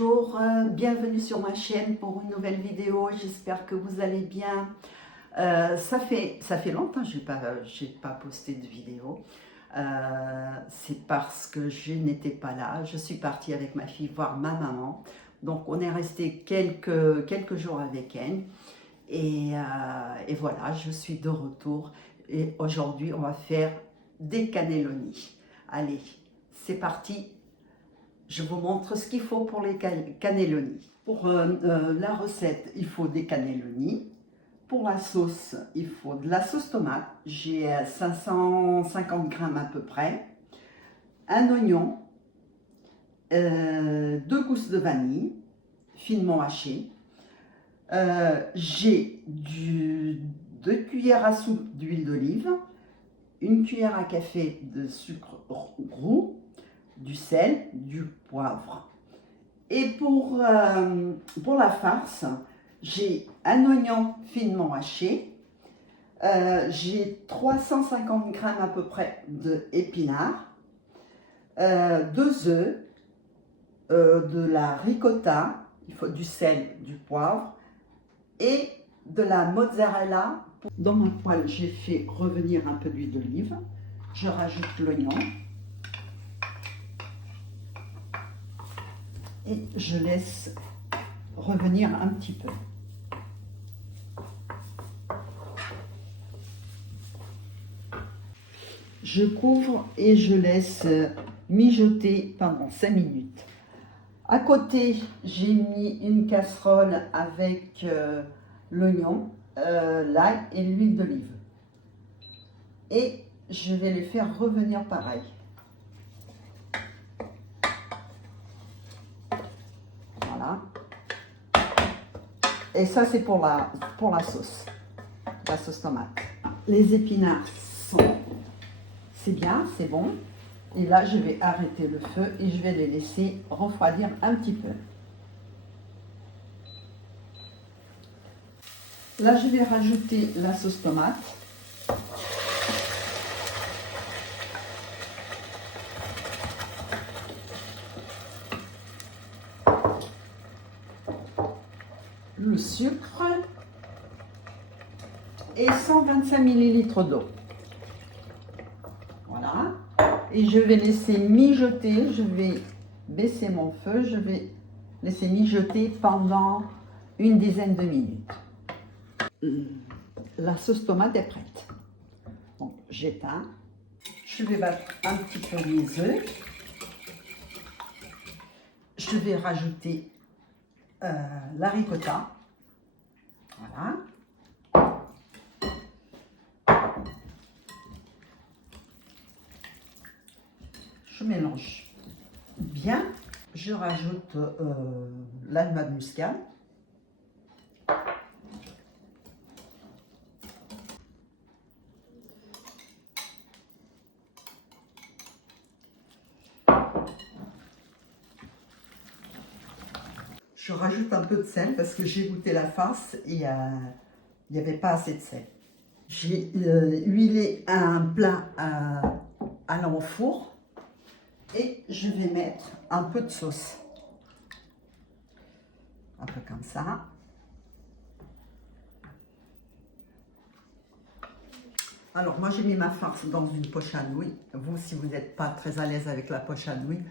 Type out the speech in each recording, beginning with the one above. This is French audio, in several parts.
bonjour, bienvenue sur ma chaîne pour une nouvelle vidéo, j'espère que vous allez bien. Ça fait longtemps que je n'ai pas posté de vidéo, c'est parce que je n'étais pas là, je suis partie avec ma fille voir ma maman, donc on est resté quelques jours avec elle et voilà, je suis de retour et aujourd'hui on va faire des cannelloni. Allez, c'est parti! Je vous montre ce qu'il faut pour les cannelloni. Pour la recette, il faut des cannelloni. Pour la sauce, il faut de la sauce tomate. J'ai 550 grammes à peu près. Un oignon, 2 gousses de vanille, finement hachées. J'ai 2 cuillères à soupe d'huile d'olive, 1 cuillère à café de sucre roux, du sel, du poivre. Et pour la farce, j'ai un oignon finement haché, j'ai 350 grammes à peu près d'épinards, 2 œufs, de la ricotta, il faut du sel, du poivre et de la mozzarella. Dans ma poêle, j'ai fait revenir un peu d'huile d'olive, je rajoute l'oignon. Et je laisse revenir un petit peu. Je couvre et je laisse mijoter pendant 5 minutes. À côté, j'ai mis une casserole avec l'oignon, l'ail et l'huile d'olive. Et je vais les faire revenir pareil. Voilà. Et ça, c'est pour la sauce tomate. Les épinards c'est bien, c'est bon. Et là, je vais arrêter le feu et je vais les laisser refroidir un petit peu. Là, je vais rajouter la sauce tomate. Le sucre et 125 ml d'eau. Voilà. Et je vais laisser mijoter, je vais baisser mon feu, je vais laisser mijoter pendant une dizaine de minutes. La sauce tomate est prête. Donc j'éteins. Je vais battre un petit peu les œufs. Je vais rajouter la ricotta. Voilà. Je mélange bien. Je rajoute l'almade muscade. Je rajoute un peu de sel parce que j'ai goûté la farce et il n'y avait pas assez de sel. J'ai huilé un plat à l'enfour et je vais mettre un peu de sauce. Un peu comme ça. Alors moi j'ai mis ma farce dans une poche à nouilles. Vous, si vous n'êtes pas très à l'aise avec la poche à nouilles,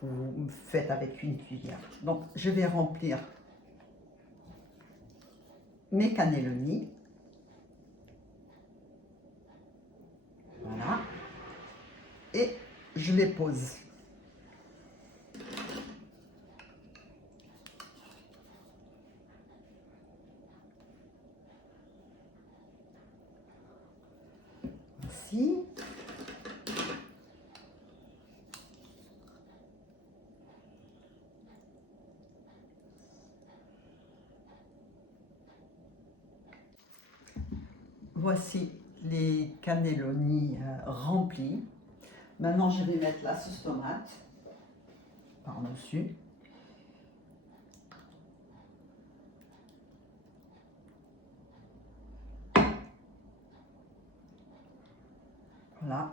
vous faites avec une cuillère. Donc je vais remplir mes cannelloni. Voilà. Et je les pose. Ainsi. Voici les cannelloni remplis. Maintenant, je vais mettre la sauce tomate par-dessus. Voilà.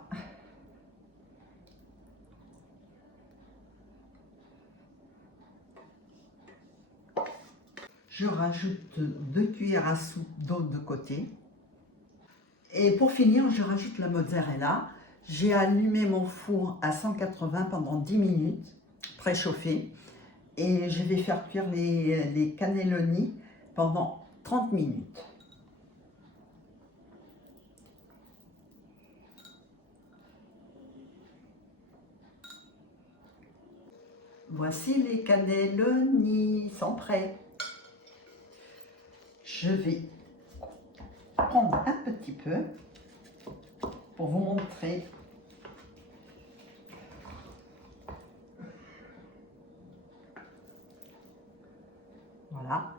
je rajoute 2 cuillères à soupe d'eau de côté. Et pour finir, je rajoute la mozzarella. J'ai allumé mon four à 180 pendant 10 minutes, préchauffé. Et je vais faire cuire les cannelloni pendant 30 minutes. Voici les cannelloni, sont prêts. Je vais prendre un petit peu pour vous montrer. Voilà.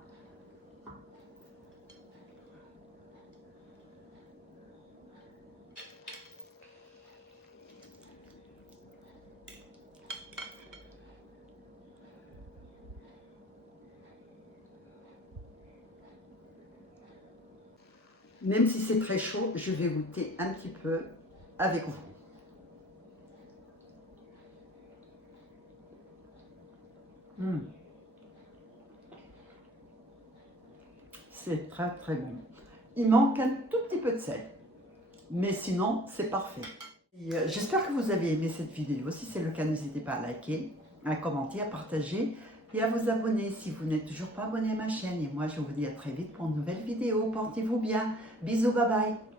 Même si c'est très chaud, je vais goûter un petit peu avec vous. C'est très très bon. Il manque un tout petit peu de sel, mais sinon c'est parfait. J'espère que vous avez aimé cette vidéo. Si c'est le cas, n'hésitez pas à liker, à commenter, à partager et à vous abonner si vous n'êtes toujours pas abonné à ma chaîne. Et moi je vous dis à très vite pour une nouvelle vidéo. Portez-vous bien. Bisous, bye bye.